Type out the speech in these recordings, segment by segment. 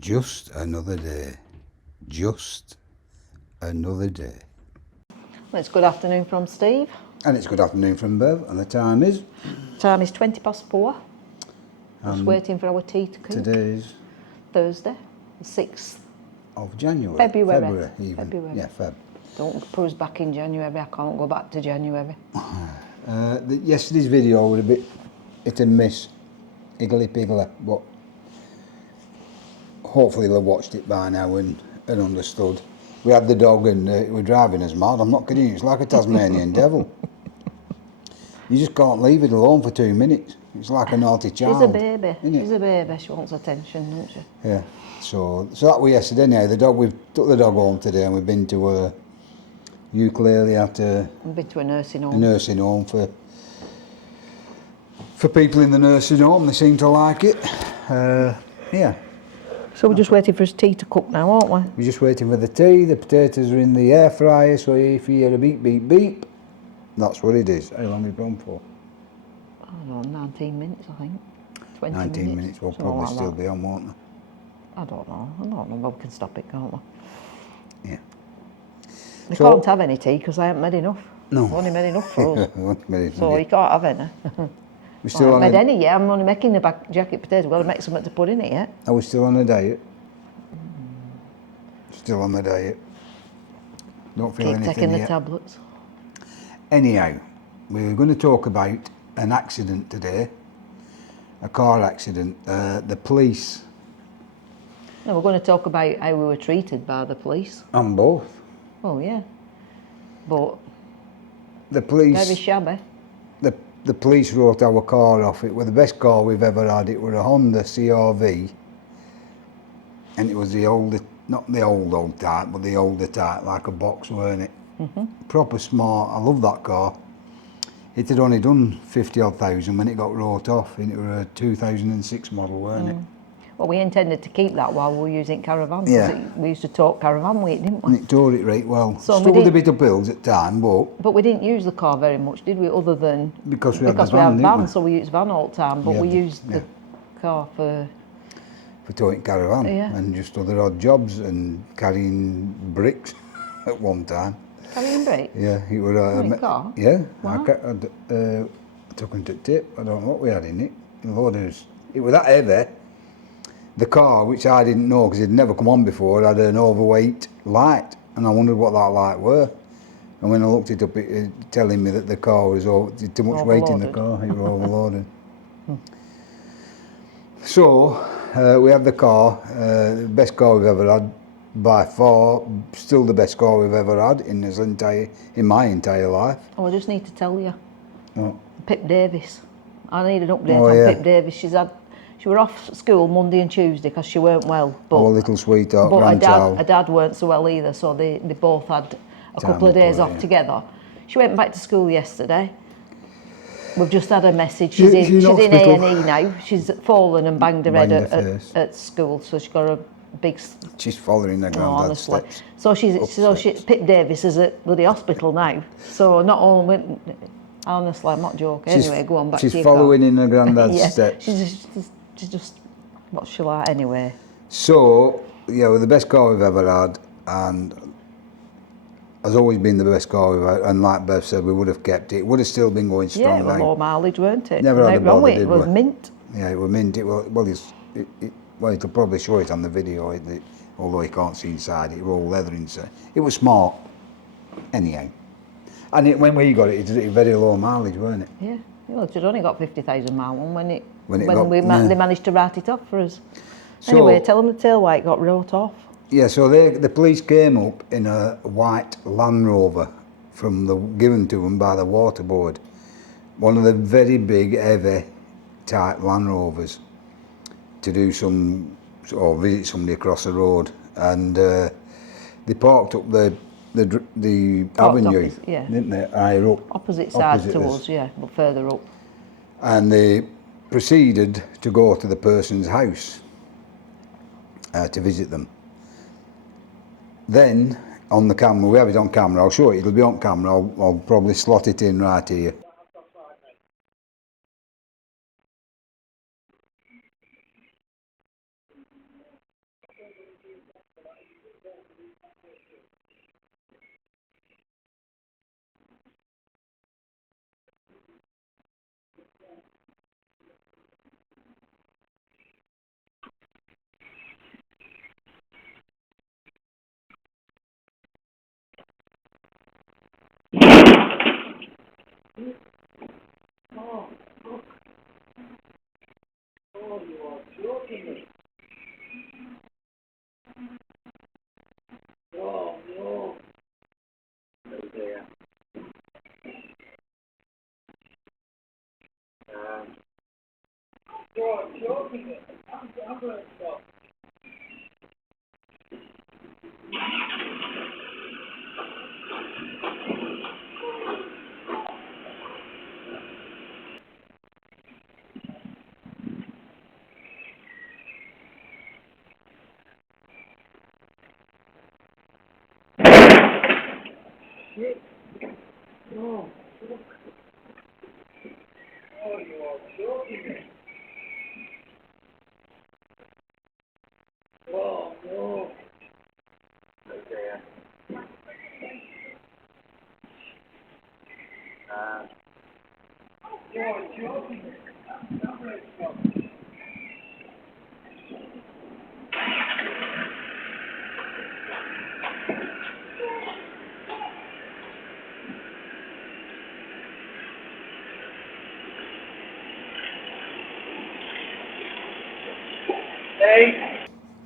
Just another day. Just another day. Well, it's good afternoon from Steve. And it's good afternoon from Bev, and the time is? Time is 4:20. Just waiting for our tea to cook. Today's Thursday, the 6th of January. February. Even. February. Yeah, Feb. Don't put us back in January. I can't go back to January. Yesterday's video was a bit hit and miss, higgledy-piggledy, but hopefully they've watched it by now and understood. We had the dog and we're driving us mad. I'm not kidding you, it's like a Tasmanian devil. You just can't leave it alone for 2 minutes. It's like a naughty child. She's a baby. She's a baby. She wants attention, doesn't she? Yeah. So that was yesterday. Now we took the dog home today, and we've been to ukulele at I've been to a nursing home. A nursing home for people in the nursing home. They seem to like it. Yeah. So we're just waiting for his tea to cook now, aren't we? We're just waiting for the tea. The potatoes are in the air fryer, so if you hear a beep, beep, beep, that's what it is. How long have you gone for? I don't know, 19 minutes, I think. 20 19 minutes. We'll probably like still that. be on, won't they? I don't know, but we can stop it, can't we? Yeah. We can't have any tea because I haven't made enough. No. I've only made enough for us. Made So you can't have any. We're still I haven't made any yet. I'm only making the jacket potatoes. We've got to make something to put in it yet. Are we still on a diet? Still on the diet. Don't feel Keep anything taking the yet. tablets. Anyhow, we're going to talk about an accident today. A car accident. The police. No, we're going to talk about how we were treated by the police. On both. Oh, yeah. But The police. very shabby. The police wrote our car off. It was the best car we've ever had. It was a Honda CR-V, and it was the older, not the old type, but the older type, like a box, weren't it? Proper smart. I love that car. It had only done 50-odd thousand when it got wrote off, and it was a 2006 model, weren't it? Well, we intended to keep that while we were using caravan. Yeah. We used to talk caravan with it, didn't we? And it tore it right well. So Still with a bit of bills at time, but we didn't use the car very much, did we? Other than because we had the van, didn't we? so we used van all the time. But we used the car for towing caravan Yeah. and just other odd jobs and carrying bricks at one time. carrying bricks. Yeah, it was In a car? Yeah, Wow. I took him to tip. I don't know what we had in it. It was that heavy. The car, which I didn't know because it'd never come on before, had an overweight light, and I wondered what that light were. And when I looked it up, it telling me that the car was too much weight in the car. It was overloaded. So we had the car, the best car we've ever had by far. Still the best car we've ever had in my entire life. Oh, I just need to tell you, Oh. Pip Davis. I need an update Oh, on yeah. Pip Davis. She were off school Monday and Tuesday because she weren't well. But, Our little sweetheart but grandchild. her dad weren't so well either, so they both had a couple of days off together. She went back to school yesterday. We've just had a message. She's in A&E now. She's fallen and banged her head at school, so she's got a big. She's following her granddad's steps. So Pip Davis is at the hospital now. So not only, honestly, I'm not joking. Anyway, go on back to your She's following in her granddad's yeah, steps. She's just what's she like anyway? So yeah, well, the best car we've ever had, and has always been the best car we've had. And like Bev said, we would have kept it. It would have still been going strong. Yeah, it was low mileage, weren't it? Never had a bother, it was mint. Yeah, it was mint. Well, it'll probably show it on the video, although you can't see inside. It was all leather inside. It was smart. Anyhow, and when we got it, it was very low mileage, weren't it? Yeah, well, it had only got 50,000 miles when they managed to write it off for us. So, anyway, tell them the tail light got wrote off. Yeah, so the police came up in a white Land Rover given to them by the water board. One of the very big, heavy type Land Rovers to do visit somebody across the road, and they parked up the avenue, didn't they? Higher up, opposite side to us, yeah, but further up. And they proceeded to go to the person's house to visit them. Then on the camera, we have it on camera. I'll show it. It'll be on camera. I'll probably slot it in right here.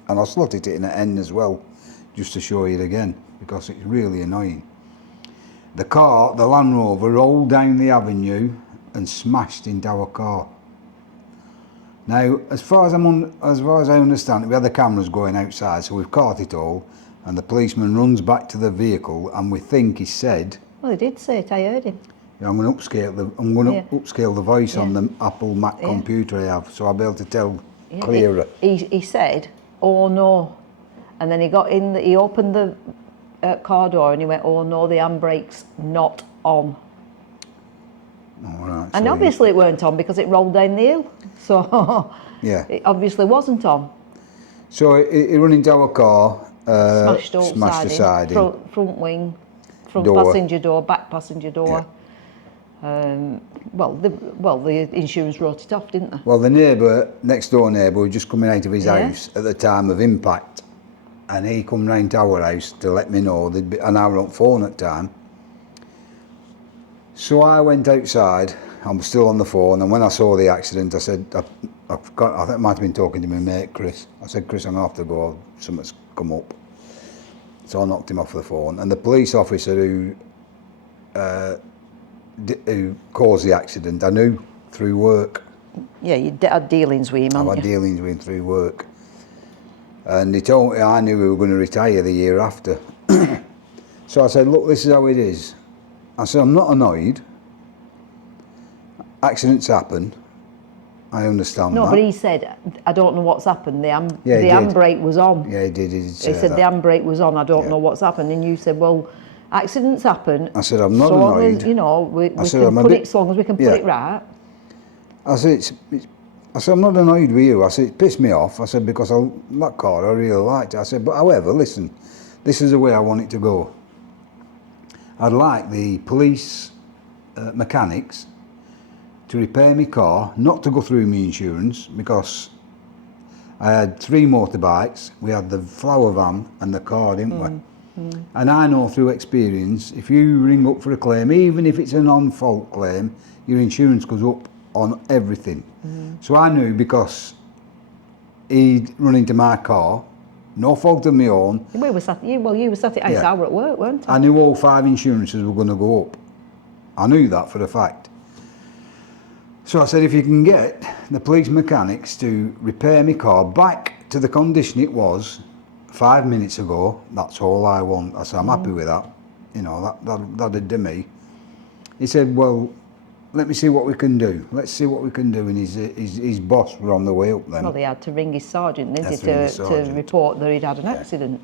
And I slotted it in the end as well, just to show you it again, because it's really annoying. The car, the Land Rover, rolled down the avenue and smashed into our car. Now, as far as I understand it, we had the cameras going outside, so we've caught it all, and the policeman runs back to the vehicle, and we think he said, Well, he did say it, I heard him. yeah, I'm going to upscale the voice on the Apple Mac computer I have, so I'll be able to tell clearer. He said, oh no, and then he got in, he opened the car door and he went, oh no, the handbrake's not on. All right, and so obviously it weren't on because it rolled down the hill, so yeah, it obviously wasn't on. So he run into our car, smashed the side in. Front wing, front Door. passenger door, back passenger door. The insurance wrote it off, didn't they? Well, the next door neighbour, was just coming out of his house at the time of impact, and he come round to our house to let me know there'd be an hour on phone at the time. So I went outside. I'm still on the phone, and when I saw the accident, I said, I think I might have been talking to my mate Chris. I said, Chris, I'm gonna have to go. Something's come up. So I knocked him off the phone, and the police officer who caused the accident, I knew through work. Yeah, you had dealings with him, I've had dealings with him through work. And he told me I knew we were going to retire the year after. So I said, look, this is how it is. I said, I'm not annoyed. Accidents happen. I understand that. No, but he said, I don't know what's happened. The handbrake was on. Yeah, he did. He said the handbrake was on. I don't know what's happened. And you said, well, accidents happen. I said, I'm not annoyed. As, you know, we can put it, as long as we can put it right. I said, I'm not annoyed with you. I said, it pissed me off. I said, because that car, I really liked it. I said, but however, listen, this is the way I want it to go. I'd like the police mechanics to repair my car, not to go through my insurance, because I had 3 motorbikes. We had the flower van and the car, didn't we? And I know through experience, if you ring up for a claim, even if it's a non-fault claim, your insurance goes up on everything. So I knew, because he'd run into my car, no fault of my own. You were sat at house hour at work, weren't you? I knew all 5 insurances were going to go up. I knew that for a fact. So I said, if you can get the police mechanics to repair my car back to the condition it was 5 minutes ago, that's all I want. I said, I'm happy with that. You know, that'd do me. He said, well, let me see what we can do. Let's see what we can do. And his boss were on the way up then. Well, they had to ring his sergeant, didn't they, to report that he'd had an accident.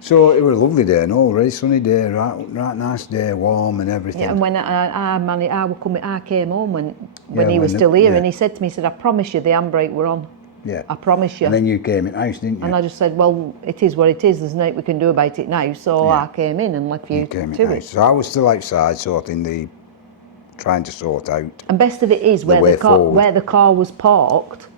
So it was a lovely day, no, really sunny day, right nice day, warm and everything. Yeah, and when I came home when he was still here, and he said to me, he said, I promise you the handbrake were on. Yeah. I promise you. And then you came in house, didn't you? And I just said, well, it is what it is. There's nothing we can do about it now. So I came in and left you to it. So I was still outside trying to sort out. And best of it is where the car was parked.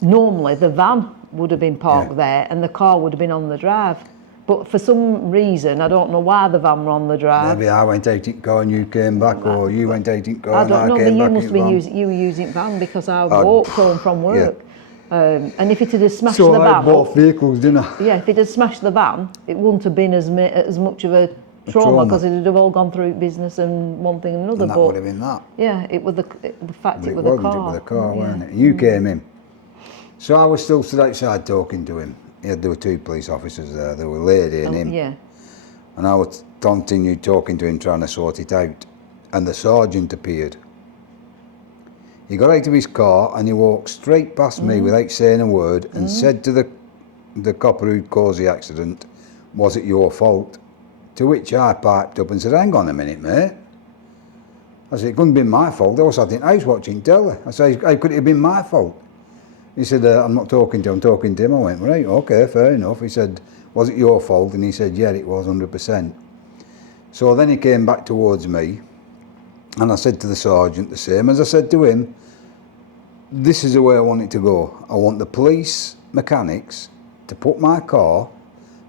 Normally the van would have been parked there, and the car would have been on the drive. But for some reason, I don't know why the van were on the drive. Maybe I went out in car and you came back, or you went out in car I and I don't know, came but back you must have been you were using van, because I walked home from work. And if it had smashed the van, I had both vehicles, didn't I? Yeah, if it had smashed the van, it wouldn't have been as much of a trauma because it'd have all gone through business and one thing and another. And that but would have been that. yeah, it was the fact But it was wasn't, the car. it was the car, Yeah. weren't it? You came in. So I was still stood outside talking to him. There were 2 police officers there. There were a lady and him. Yeah. And I was continued talking to him, trying to sort it out. And the sergeant appeared. He got out of his car and he walked straight past me without saying a word and said to the copper who'd caused the accident, "Was it your fault?" To which I piped up and said, "Hang on a minute, mate." I said, "It couldn't have been my fault. I was sat in the house watching telly." I said, "How could it have been my fault?" He said, "I'm not talking to him, I'm talking to him." I went, "Right, okay, fair enough." He said, "Was it your fault?" And he said, "Yeah, it was 100%. So then he came back towards me and I said to the sergeant the same as I said to him, "This is the way I want it to go. I want the police mechanics to put my car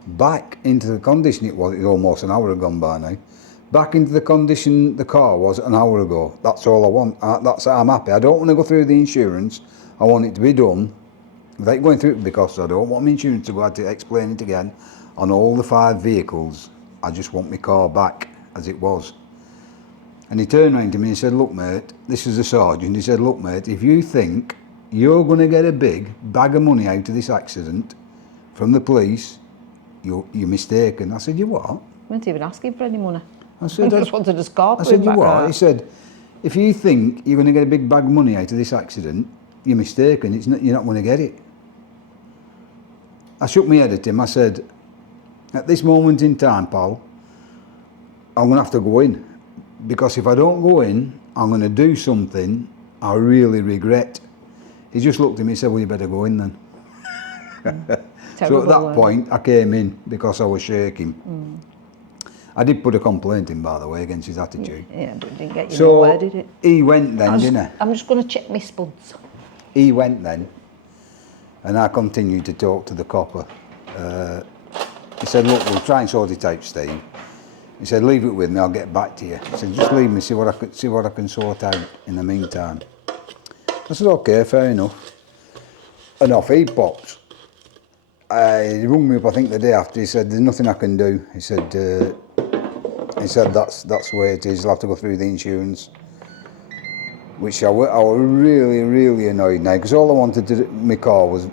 back into the condition it was almost an hour gone by now, back into the condition the car was an hour ago. That's all I want. I'm happy. I don't want to go through the insurance. I want it to be done without going through it because I don't want my insurance to go out to explain it again on all the 5 vehicles. I just want my car back as it was." And he turned around to me and said, "Look, mate," this is the sergeant, he said, "Look, mate, if you think you're going to get a big bag of money out of this accident from the police, you're mistaken." I said, "You what?" I weren't even asking for any money. I said, I just wanted his car. I said, "You back what?" right. He said, "If you think you're going to get a big bag of money out of this accident, you're mistaken. It's not, you're not going to get it." I shook my head at him. I said, "At this moment in time, pal, I'm going to have to go in. Because if I don't go in, I'm going to do something I really regret." He just looked at me and said, "Well, you better go in then." So at that point, I came in because I was shaking. I did put a complaint in, by the way, against his attitude. Yeah, but it didn't get you So nowhere, did it? he went then, didn't he? I'm just going to check my spuds. He went then, and I continued to talk to the copper. He said, "Look, we'll try and sort it out, Steve." He said, "Leave it with me, I'll get back to you." He said, "Just leave me, see what I can sort out in the meantime." I said, "Okay, fair enough." And off he popped. He rung me up, I think the day after. He said, "There's nothing I can do." He said, that's the way it is. You'll have to go through the insurance." Which I was really, really annoyed now, because all I wanted to do, my car was,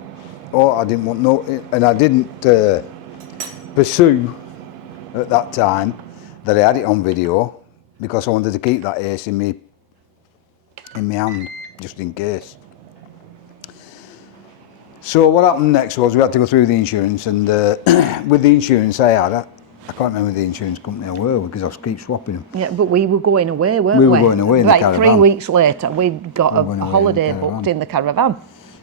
I didn't want no, and I didn't pursue at that time that I had it on video, because I wanted to keep that ace in me hand, just in case. So what happened next was we had to go through the insurance, and with the insurance I can't remember the insurance company I were with, because I keep swapping them. Yeah, but we were going away, weren't we? We were going away in the caravan. 3 weeks later, we'd got a holiday booked in the caravan.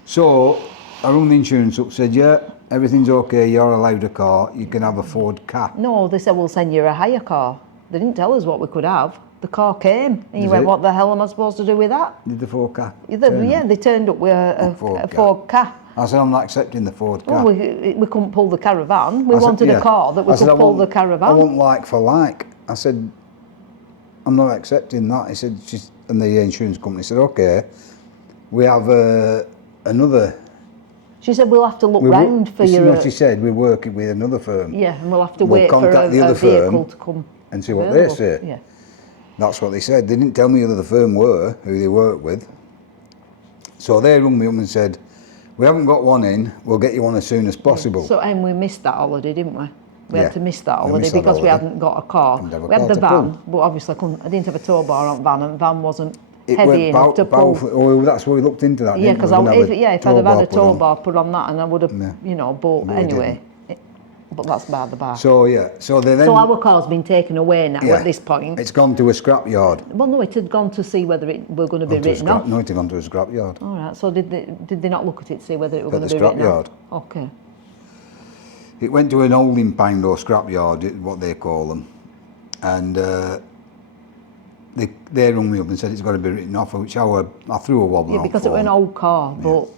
So I rung the insurance up, said, "Yeah, everything's okay, you're allowed a car, you can have a Ford Ka." No, they said, "We'll send you a hire car." They didn't tell us what we could have. The car came, and you went, "What the hell am I supposed to do with that?" Did the Ford Ka? They turned up with a Ford Ka. I said, "I'm not accepting the Ford Ka." Well, we couldn't pull the caravan. We wanted a car that we could pull the caravan. I want like for like. I said, "I'm not accepting that." He said, and the insurance company said, "Okay, we have another." She said, "We'll have to look round for your..." She said, "We're working with another firm." Yeah, and we'll have to wait for a vehicle to come and see what they say. Yeah. That's what they said. They didn't tell me who the firm were, who they worked with. So they rung me up and said, "We haven't got one in, we'll get you one as soon as possible." So, and we missed that holiday, didn't we? We had to miss that holiday missed that because we holiday. hadn't got a car. Didn't have a We had car the to van, pull. but obviously I didn't have a tow bar on van, and van wasn't It heavy went enough to pull. Oh, that's why we looked into that. Yeah, didn't we? because We didn't have if I'd have had a put tow on. bar put on that, and I would have, but we anyway. But that's by the by. So yeah, so they then. So our car's been taken away now Yeah. at this point. It's gone to a scrapyard. Well, no, it had gone to see whether it were going to be written off. No, it had gone to a scrapyard. All right. So did they not look at it to see whether it were At going the to be written off? scrapyard. Okay. It went to an holding pound or scrapyard, what they call them, and they rung me up and said it's got to be written off. Which I threw a wobble. Yeah, because it was an old car, but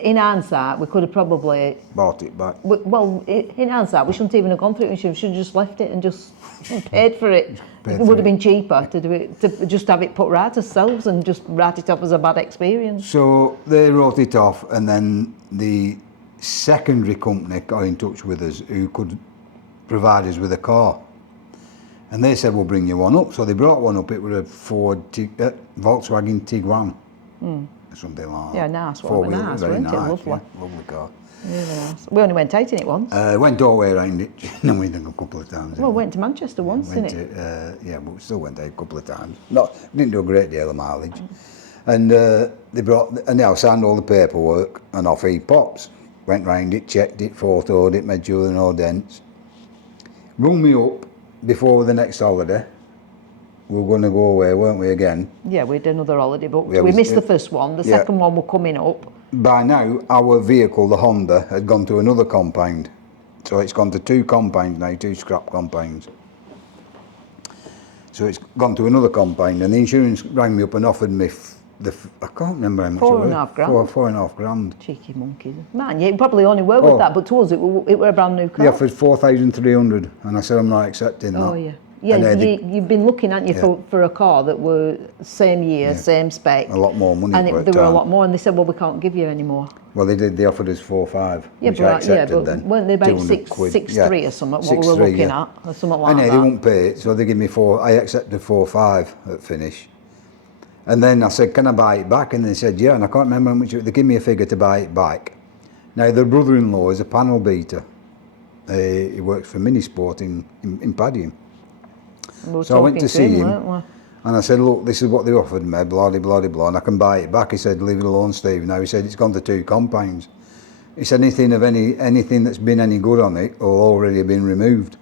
in hindsight, we could have probably bought it back. In hindsight, we shouldn't even have gone through it. We should have just left it and just paid for it. It would have been cheaper to do it, to just have it put right ourselves and just write it off as a bad experience. So they wrote it off, and then the secondary company got in touch with us, who could provide us with a car. And they said, we'll bring you one up. So they brought one up. It was a Volkswagen Tiguan. Something like that. Yeah, nice one. Four-wheeler, Nice, very wasn't it? nice, Lovely. yeah, lovely car. Really nice. We only went out in it once. Went all the way around it. No, we did a couple of times. Well, we went to Manchester once, went didn't it? yeah, but we still went out a couple of times. Didn't do a great deal of mileage. And and I signed all the paperwork, and off he pops. Went round it, checked it, photoed it, made sure there were no dents. Rung me up before the next holiday. We were going to go away, weren't we, again? Yeah, we had another holiday booked. Yeah, we missed the first one. The second one were coming up. By now, our vehicle, the Honda, had gone to another compound. So it's gone to 2 compounds now, 2 scrap compounds. So it's gone to another compound, and the insurance rang me up and offered me I can't remember how much it was. £4.5 grand. 4.5 grand. Cheeky monkeys. Man, yeah, it probably only were with that, but to us it were a brand new car. He offered 4,300, and I said I'm not accepting that. Oh, yeah. Yeah, you've been looking, haven't you, for a car that were same year, same spec. A lot more money. And they were a lot more, and they said, well, we can't give you any more. Well, they did. They offered us 4.5, Yeah, which I accepted but then. weren't they about 200 quid. 6.3 or something, what we were 6.3, looking yeah. at, or something like I know, that? they won't pay it, so they give me 4. I accepted 4.5 at finish. And then I said, can I buy it back? And they said, yeah, and I can't remember how much. They give me a figure to buy it back. Now, their brother-in-law is a panel beater. He works for Minisport in Paddington. So I went to see him, and I said, look, this is what they offered me, blah, blah, blah, blah, and I can buy it back. He said, leave it alone, Steve. Now, he said, it's gone to 2 compounds. He said, anything that's been any good on it will already have been removed.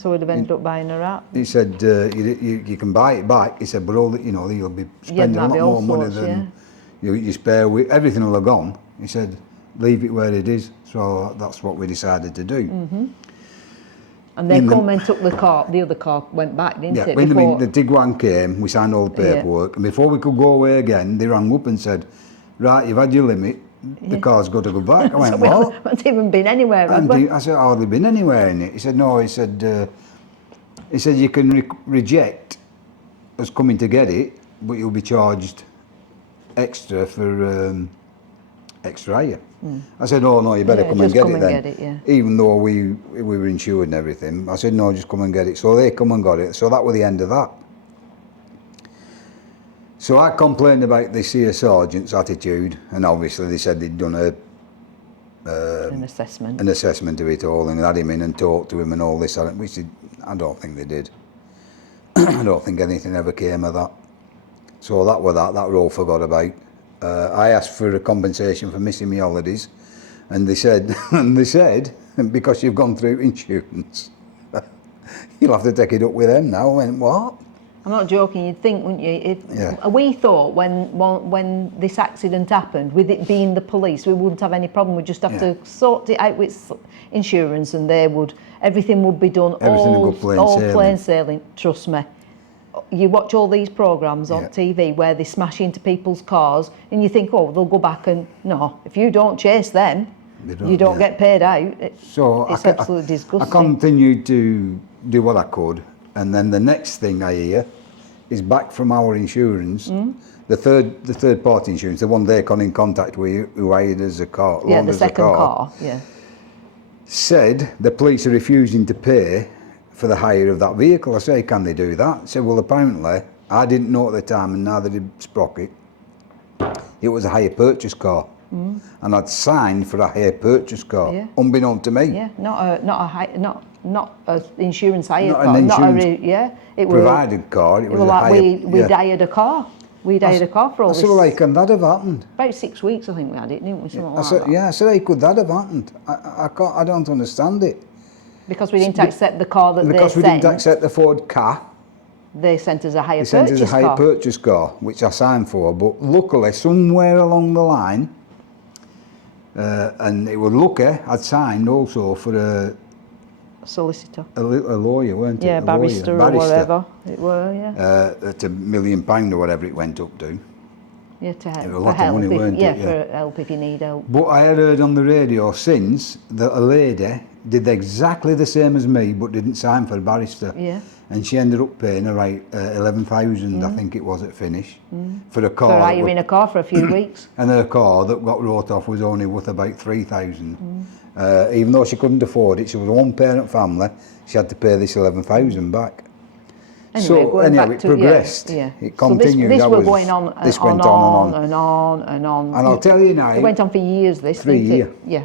So we'd have ended up buying a rat. He said, you can buy it back. He said, but you'll be spending a lot more money than you spare. Everything will have gone. He said, leave it where it is. So that's what we decided to do. And they come and took the car, the other car went back, didn't it? When the Tiguan came, we signed all the paperwork, and before we could go away again, they rang up and said, right, you've had your limit, the car's got to go back. I went, so what? We haven't even been anywhere, have we? I said, hardly been anywhere in it. He said, no, he said, you can reject us coming to get it, but you'll be charged extra for extra hire. I said, oh no, you better come and get it then. Get it, Even though we were insured and everything. I said, no, just come and get it. So they come and got it. So that was the end of that. So I complained about this here sergeant's attitude, and obviously they said they'd done an assessment of it all, and had him in and talked to him and all this, which I don't think they did. I don't think anything ever came of that. So that was all forgot about. I asked for a compensation for missing my holidays, and they said, because you've gone through insurance, you'll have to take it up with them now. I went, what? I'm not joking. You'd think, wouldn't you? We thought when this accident happened, with it being the police, we wouldn't have any problem. We'd just have to sort it out with insurance, and everything would be done. Everything would go plain sailing. Trust me. You watch all these programmes on TV where they smash into people's cars, and you think, oh, they'll go back and no. If you don't chase them, you don't get paid out. It's absolutely disgusting. I continued to do what I could, and then the next thing I hear is back from our insurance, the third party insurance, the one they got in contact with, who hired us a car, the second car, said the police are refusing to pay for the hire of that vehicle. I say, can they do that? He said, well, apparently, I didn't know at the time, and neither did Sprocket, it was a hire purchase car. And I'd signed for a hire purchase car, unbeknown to me. Yeah, not a insurance hire not car. An insurance it provided car. It was like hire, we'd hired a car. We'd hired a car for all this. I said, well, how can that have happened? About 6 weeks, I think we had it, didn't we? Something like that. I said, how could that have happened? I don't understand it. Because we didn't accept the car that they sent. Because we didn't accept the Ford car. They sent us a hire purchase car. They sent us a hire purchase car, which I signed for. But luckily, somewhere along the line, and it was lucky, I'd signed also for a solicitor. A lawyer, weren't it? Yeah, barrister or whatever it were, at £1 million or whatever it went up to. Yeah, to help. It was a lot of money, weren't it? For help if you need help. But I had heard on the radio since that a lady did exactly the same as me, but didn't sign for a barrister. Yeah. And she ended up paying about 11,000, I think it was at finish, for a car. For hiring a car for a few weeks. And her car that got wrote off was only worth about 3,000. Even though she couldn't afford it, she was a one-parent family. She had to pay this 11,000 back. It progressed. Yeah. It continued. So this were going on this and went on and on and on. And I'll tell you now. It went on for years, this, 3 didn't years. it? Yeah.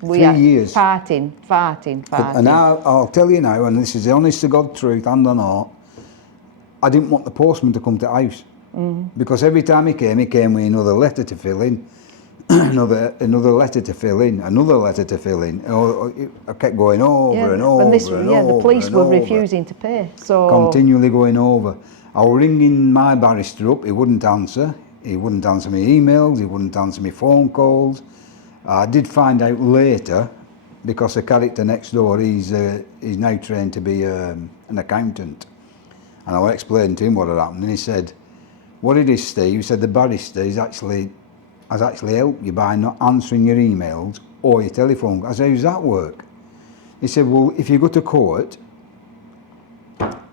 3 years. Farting. And I'll tell you now, and this is the honest to God truth, and or not, I didn't want the postman to come to the house. Because every time he came with another letter to fill in, another letter to fill in, another letter to fill in. I kept going over and over and over. The police and were over. refusing to pay. So Continually going over. I was ringing my barrister up, he wouldn't answer. He wouldn't answer my emails, he wouldn't answer my phone calls. I did find out later, because the character next door, he's now trained to be an accountant. And I explained to him what had happened, and he said, what it is, Steve, he said the barrister has actually helped you by not answering your emails or your telephone. I said, how does that work? He said, well, if you go to court,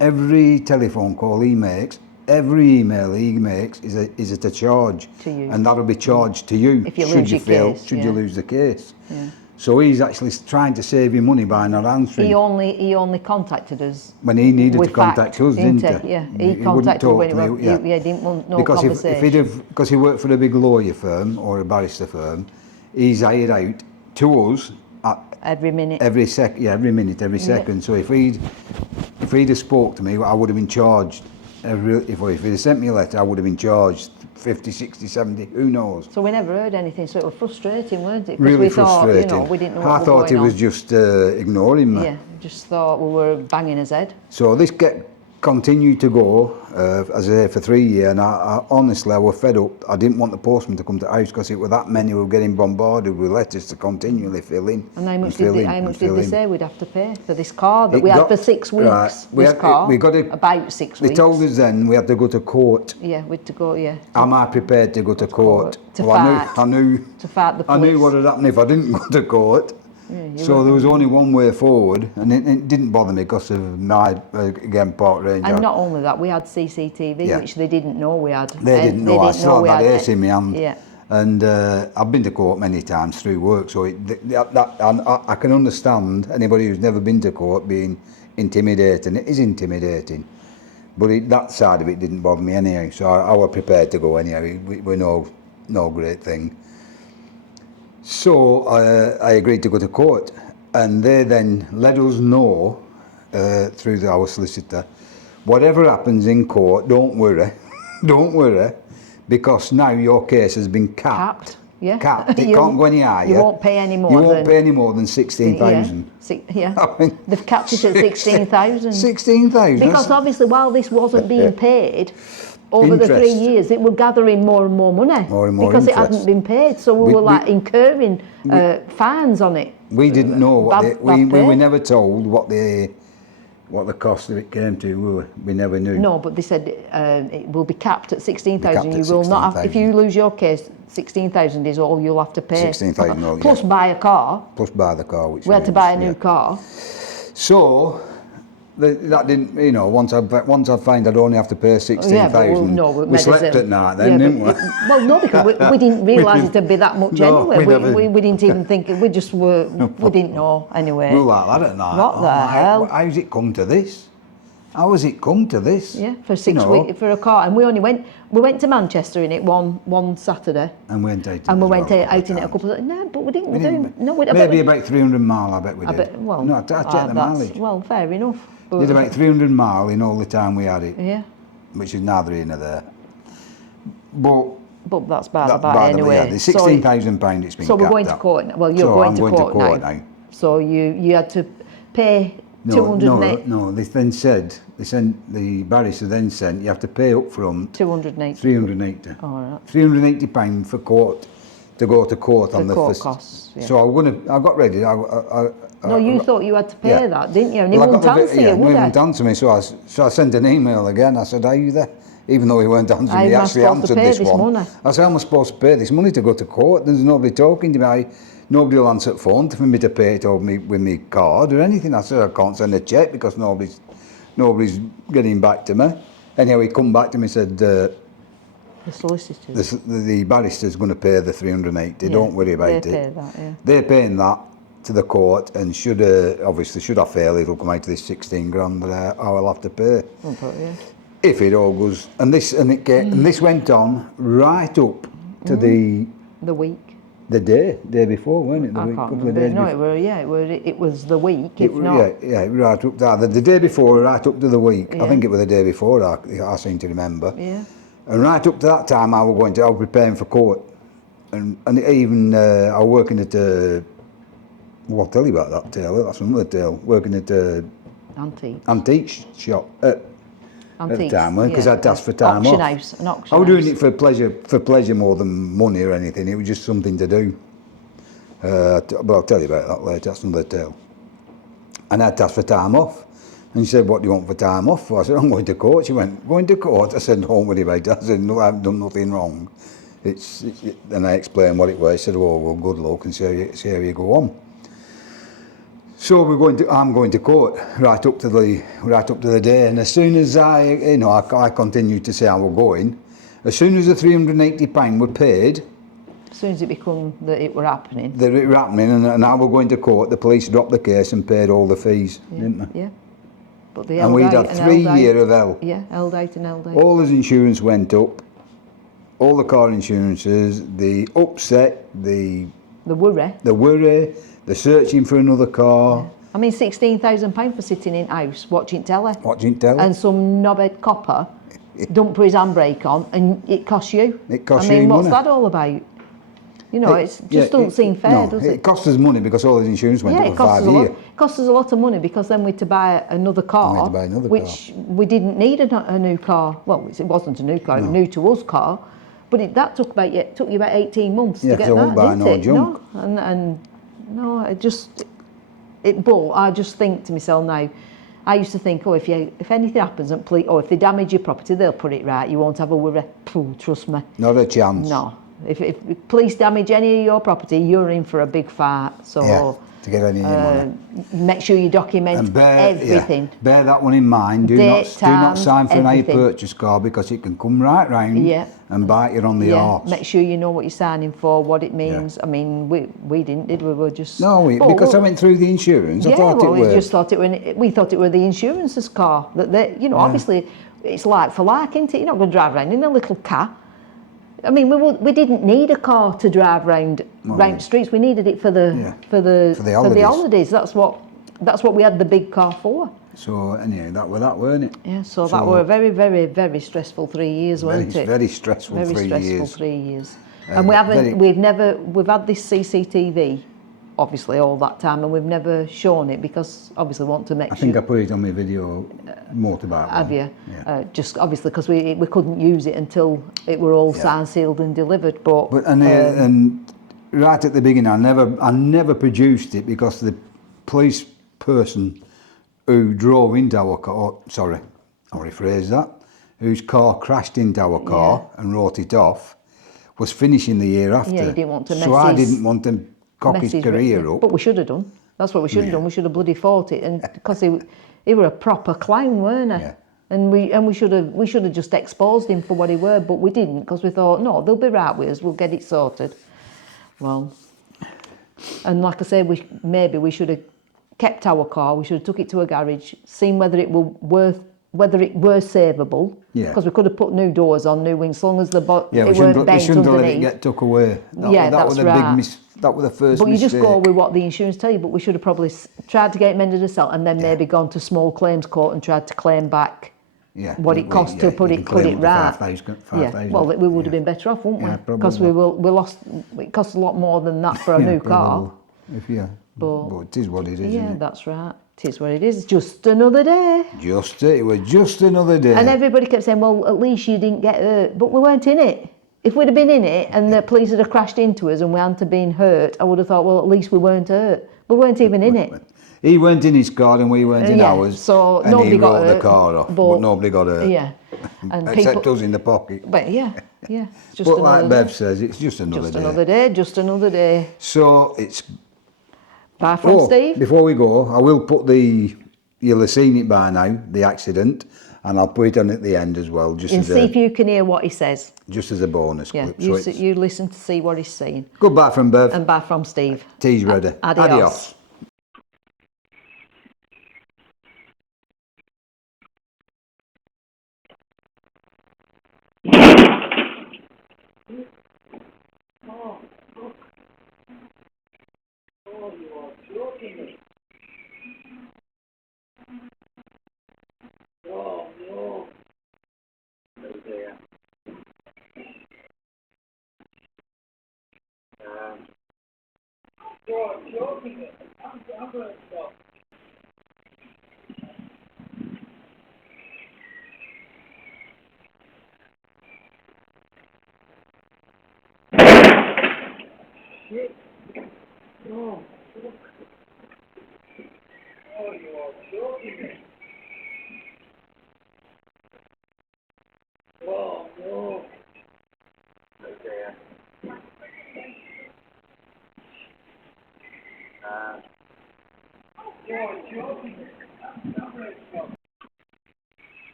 every telephone call he makes, every email he makes is at a charge. To you. And that'll be charged to you if you lose your case. Should you lose the case. Yeah. So he's actually trying to save you money by not answering. He only contacted us when he needed to fact, contact us, didn't he? Yeah, he contacted when he didn't want no because conversation. Because he worked for a big lawyer firm or a barrister firm, he's hired out to us every minute. Every minute, every second. So if he'd have spoke to me, I would have been charged. If he'd have sent me a letter, I would have been charged 50, 60, 70, who knows. So we never heard anything, so it was frustrating, weren't it? Really we frustrating. Thought, we didn't know I what thought he was just ignoring me. Yeah, just thought we were banging his head. So this continued to go, as I say, for 3 years, and I honestly, I was fed up. I didn't want the postman to come to the house because it was that many who were getting bombarded with letters to continually fill in. And how much did they say we'd have to pay for this car that we had for 6 weeks? Right, we got about 6 weeks. They told us then we had to go to court. Yeah, we had to go, yeah. Am I prepared to go to court? To fight. I knew to fight the police. I knew what would happen if I didn't go to court. Yeah, so there was only one way forward, and it didn't bother me because of my, again, park range. And not only that, we had CCTV, which they didn't know we had. They didn't know. I still had that ace in my hand. Yeah. And I've been to court many times through work, so I can understand anybody who's never been to court being intimidating. It is intimidating. But that side of it didn't bother me anyhow, so I was prepared to go anyhow. We no great thing. So I agreed to go to court, and they then let us know through our solicitor, whatever happens in court, don't worry, don't worry, because now your case has been capped. Yeah. Capped. It can't go any higher. You won't pay any more. You won't pay any more than 16,000. Yeah. I mean, they've capped it at 16,000. 16,000. Because obviously, while this wasn't being paid, over the 3 years, it was gathering more and more money. More and more because interest. It hadn't been paid, so we were incurring fines on it. We didn't know we were never told what the cost of it came to. We never knew. No, but they said it will be capped at 16,000. You will not have, if you lose your case, 16,000 is all you'll have to pay. 16,000. Plus buy a car. Plus buy the car, which we had to buy a new car. So that didn't, once I find I'd only have to pay 16,000. We slept at night then, didn't we? Well, no, because we didn't realise it'd be that much anyway. We didn't even think it. We just were. We didn't know anyway. We were like that at night. What the hell? How's it come to this? How has it come to this? Yeah, for 6 weeks for a car, and we went to Manchester in it one Saturday. And we went out. And we went out in it a couple of. No, but we didn't. Maybe about 300 mile. I bet we did. Well, I checked the mileage. Well, fair enough. We did about 300 mile in all the time we had it. Yeah. Which is neither here nor there. But that's by the by anyway. The £16,000 it's been. So we're going to court now. Well, you're going to court now. So you had to pay. No, they then said, the barrister then said you have to pay up front 280. 380. All right. £380 for court, to go to court on the first. Costs, yeah. So I got ready. No, you thought you had to pay that, didn't you? And he wouldn't answer you, would he? He wouldn't answer me, so I sent an email again. I said, are you there? Even though he weren't answering, he actually answered this one. I said, how am I supposed to pay this money to go to court? There's nobody talking to me. Nobody will answer the phone for me to pay it with me card or anything. I said, I can't send a cheque because nobody's getting back to me. Anyhow, he come back to me and said, the solicitors. The barrister's going to pay the 380. Don't worry about it. They pay that, yeah. They're paying that. to the court, and should I fail, it'll come out to this 16 grand that I will have to pay. Oh, but yeah. If it all goes, and this went on right up to the week. The day before, wasn't it? I can't remember. No, it was the week, if not. Yeah, right up to the day before, right up to the week. I think it was the day before, I seem to remember. Yeah. And right up to that time, I was preparing for court. And even, I was working at, well, I'll tell you about that tale, that's another tale. Working at antique shop at the time, because I'd asked for time auction off. House, an auction I was doing house. it for pleasure more than money or anything. It was just something to do. But I'll tell you about that later. That's another tale. And I'd asked for time off, and she said, "What do you want for time off?" I said, "I'm going to court." She went, "Going to court?" I said, "Don't worry about it." I said, "No, I haven't done nothing wrong." And I explained what it was. She said, "Well, good luck, and see how you go on." So I'm going to court right up to the day, and as soon as I continued to say I was going, as soon as the £380 were paid, as soon as it became that it were happening, and I was going to court, the police dropped the case and paid all the fees, didn't they? Yeah. But they and we'd had 3 years of hell. Yeah, held out and held out. All his insurance went up, all the car insurances, the upset, the worry, the searching for another car. Yeah. I mean, £16,000 for sitting in house watching telly. And some knobhead copper don't put his handbrake on, and it costs you. It costs you money. What's money. that all about? You know, it just doesn't seem fair, does it? It costs us money because all his insurance went up for 5 years. It costs us a lot of money because then we had to buy another car, which we didn't need a new car. Well, it wasn't a new car, it was a new to us car, but that took you about 18 months to get that, didn't it? Junk. No, but I just think to myself now, I used to think, if anything happens, if they damage your property, they'll put it right. You won't have a worry. Trust me. Not a chance. No. If police damage any of your property, you're in for a big fight. So to get any money. Make sure you document everything. Yeah, bear that one in mind. Do not sign for an hire purchase car, because it can come right round and bite you on the arse. Make sure you know what you're signing for, what it means. I mean, we didn't, did we? We were just because I went through the insurance. I thought it was. We thought it were the insurance's car. Obviously, it's like for like, isn't it? You're not going to drive around in a little car. I mean, we didn't need a car to drive round streets. We needed it for the holidays. That's what we had the big car for. So anyway, that weren't it? Yeah. So that were a very, very, very stressful 3 years, weren't it? Very stressful. Very 3 stressful years. 3 years. And we've had this CCTV, obviously, all that time, and we've never shown it because obviously we want to make sure. I think I put it on my video motorbike. Have you? Yeah. Just obviously because we couldn't use it until it were all signed, sealed, and delivered. But and right at the beginning, I never produced it because the police person who drove into our car, sorry, I'll rephrase that, whose car crashed into our car and wrote it off, was finishing the year after. Yeah, you didn't want to mess I didn't want to cock his career up. But we should have done. That's what we should have done. We should have bloody fought it, and because he were a proper clown, weren't he? Yeah. And we should have just exposed him for what he were, but we didn't, because we thought, no, they'll be right with us. We'll get it sorted. Well, and like I said, we should have kept our car. We should have took it to a garage, seen whether it were savable. Yeah. Because we could have put new doors on, new wings, as long as it weren't bent underneath. We shouldn't have let it get took away. That was the first mistake. But you just go with what the insurance tell you, but we should have probably tried to get it mended ourselves, and then maybe gone to small claims court and tried to claim back what it cost to put it right. 5,000. Well, we would have been better off, wouldn't we? Because we lost. It cost a lot more than that for a new car. But it is what it is. Yeah, that's right. It is what it is. Just another day. It was just another day. And everybody kept saying, well, at least you didn't get hurt. But we weren't in it. If we'd have been in it and the police had crashed into us and we hadn't been hurt, I would have thought, well, at least we weren't hurt. But we weren't even in it. He went in his car and we went in ours. So and nobody he got wrote hurt. the car off, but nobody got hurt. Yeah. And except us in the pocket. But yeah. Just but like Bev says, it's just another day. Just another day. So it's... Bye from Steve. Before we go, I will put you'll have seen it by now, the accident. And I'll put it on at the end as well, just And as see if you can hear what he says. a bonus Yeah, clip. you listen to see what he's saying. Goodbye from Bev. And bye from Steve. Tea's ready. Adios.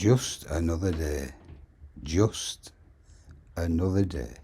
Just another day. Just another day.